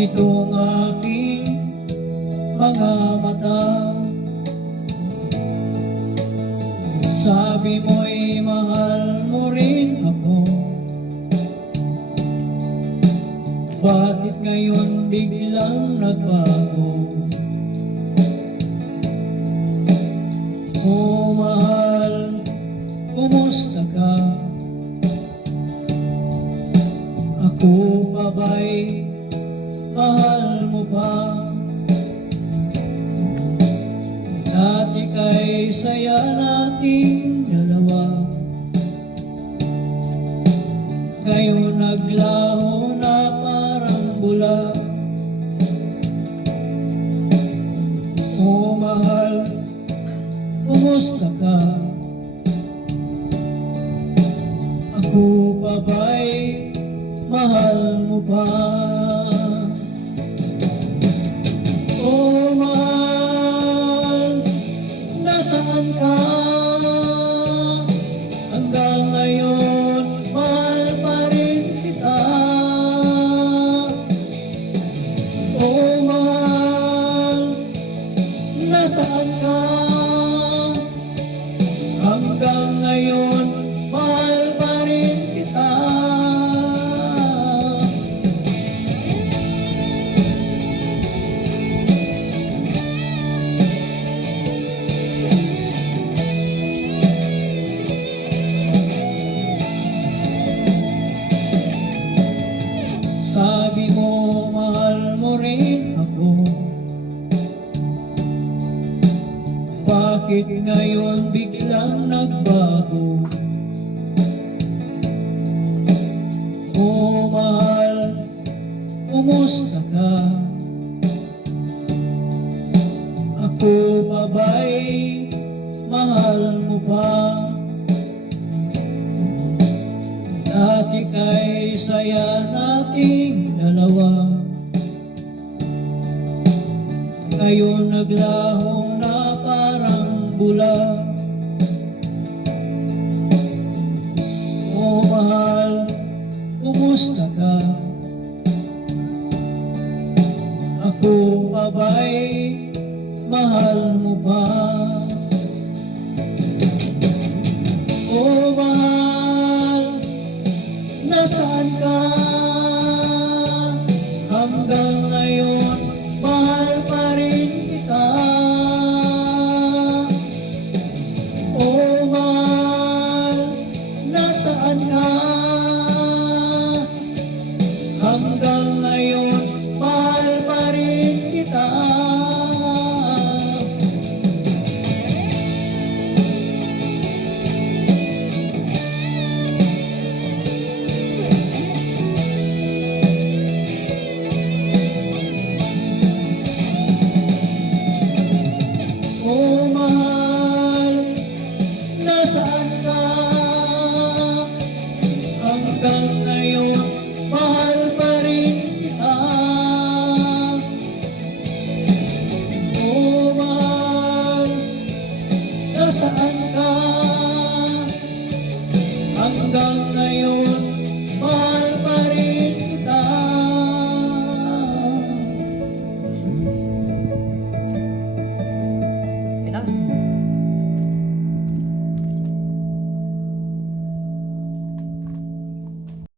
nitong aking mga mata. Sabi mo'y mahal mo rin ako, bakit ngayon biglang nagbago? Oh mahal, kumusta ka? Ako pa ba'y mahal mo pa? Dati kay saya nating dalawa, ngayon naglaho na parang bula. Oh mahal, kumusta ka? Ako pa ba'y mahal mo pa? Oh mahal, nasaan ka? Hanggang ngayon, mahal pa rin kita. Oh mahal, nasaan ka? Hanggang ngayon, mahal pa rin kita. Sabi mo, mahal mo rin ako, bakit ngayon biglang nagbago? Oh mahal, kumusta ka? Ako pa ba'y mahal mo pa? Dati kay saya nating dalawa, ngayon naglaho na parang bula. Oh mahal, kumusta ka? Ako pa ba'y mahal mo pa? Oh mahal, nasaan ka? Hanggang ngayon, mahal pa rin kita. Oh mahal, nasaan ka? Hanggang ngayon, mahal pa rin kita. Oh mahal, nasaan ka? Hanggang ngayon, mahal pa rin kita. Oh mahal, nasaan